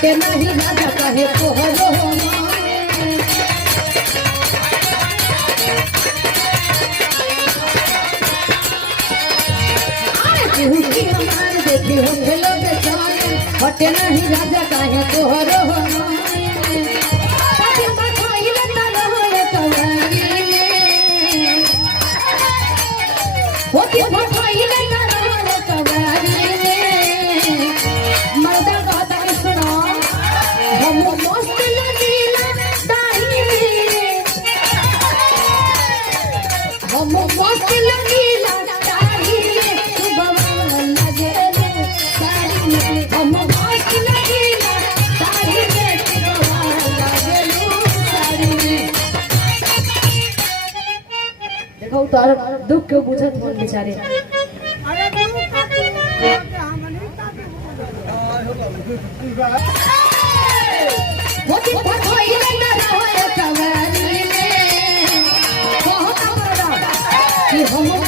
हटे नहीं राजा कहे तोहरो देखी हो खेलो हटे नहीं राजा कहे तोहरो देखो तो दुख के बुझत मन बेचारे हम